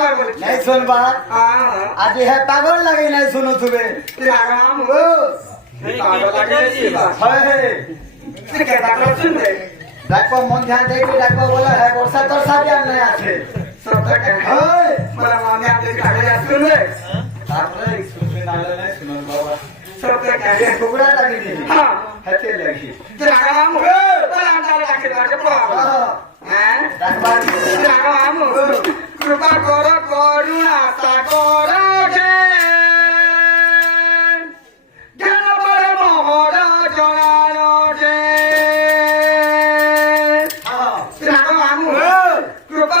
नहीं सुनबा आज है पागल लगे नहीं सुनो तुबे ओ डाको मन ध्यान दे के डाको बोला है वर्षा तो सब जान नहीं आछे सुनने नाले नहीं सुनो बाबा कुकुड़ा लगी थी हते लगी कृपा कर करुणा सागर ध्यान पर मोहर जलान कृपा